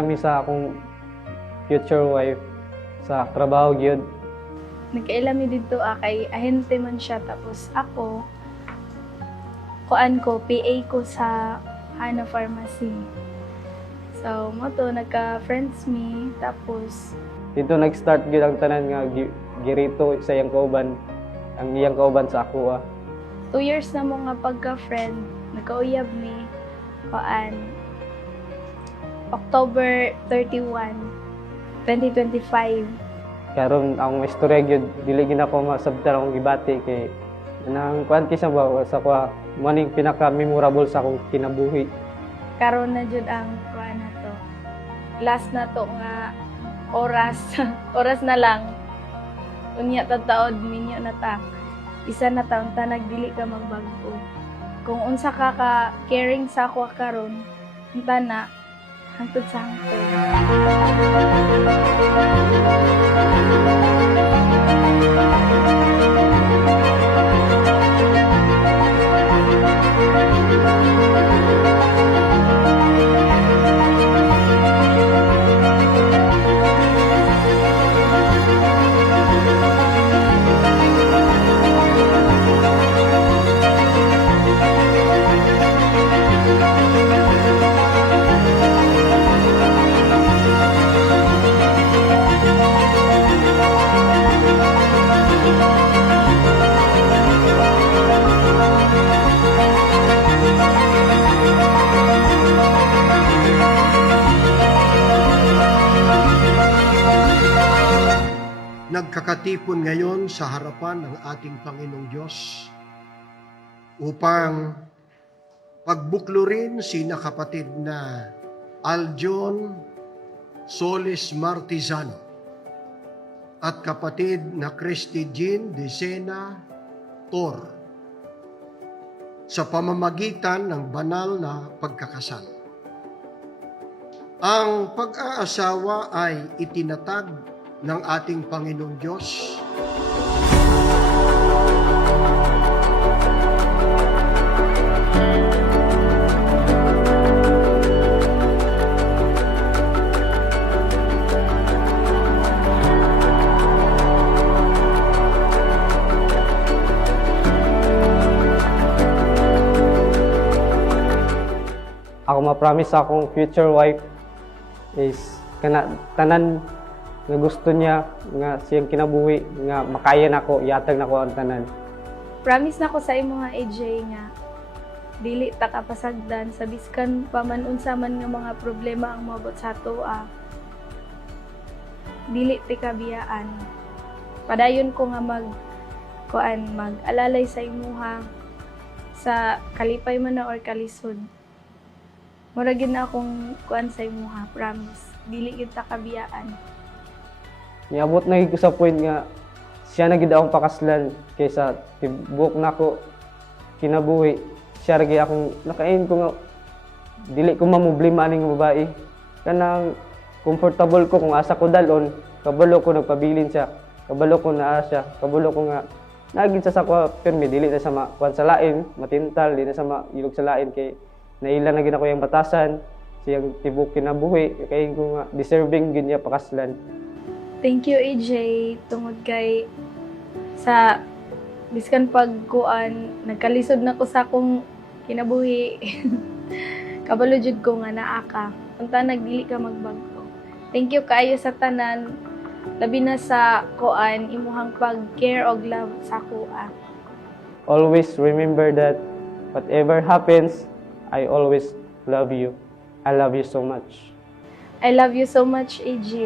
nagkailami sa akong future wife sa trabaho gyud. Nagkailami dito kay ahente man siya, tapos ako PA ko sa Hana Pharmacy. So mo to nagka-friends me, tapos Dito nag-start gyud ang tanan nga girito sa iyang kauban, ang iyang kauban sa ako. 2 years na mo nga pagka-friend, nagkauyab mi October 31, 2025. Karon ang istorya gyud dili gid ako masabtan akong gibati kay nang kuan kisa ba sa ko maning pinaka-memorable sa akong kinabuhi. Karon na jud ang kuan na to. Last na to nga oras oras na lang. Unya tataod minyo na ta. Isa na taon ta nagdili ka magbago. Kung unsa ka caring sa ako karon, unta na hangtod sa hangtod. Nagkakatipon ngayon sa harapan ng ating Panginoong Diyos upang pagbuklurin sina kapatid na Aljon Solis Martizano at kapatid na Christy Jean Decena Tor sa pamamagitan ng banal na pagkakasal. Ang pag-aasawa ay itinatag ng ating Panginoong Diyos. Ako ma-promise sa akong future wife is tanan nga gusto niya nga siyang kinabuhi nga makaya nako yatag nako ang tanan. Promise na ko sa imo nga AJ nga dili ta kapasagdan sa biskan pa man unsa man nga mga problema ang moabot sa atoa. Dili ti kabiyaan. Padayon ko nga mag-alalay sa imuha sa kalipay man na or kalisod. Mura gid na akong kuan sa imuha, promise. Dili gid ta kabiyaan. Niabot na gid ko sa point nga siya na gid akong pakaslan kaysa tibuok nako kinabuhi. Siya ra gid akong nakain ko nga dili ko mamoblema aning babae. Kanang comfortable ko kung asa ko dalon, kabalo ko nagpabilin siya. Kabalo ko naa siya, kabalo ko nga nagid sa ko permi dili na sa kuan sa lain, matintal dili na sa ilog sa lain kay naila na gid ako yung batasan, siyang tibuok kinabuhi kay ko nga deserving gid niya pakaslan. Thank you AJ tungod kay sa biskan pagkuan nagkalisod na ko sa akong kinabuhi. Kabalo jud ko nga naa ka. Unta nagdili ka magbago. Thank you kaayo sa tanan labi na sa kuan imuhang pag-care og love sa kuha. Always remember that whatever happens, I always love you. I love you so much. I love you so much AJ.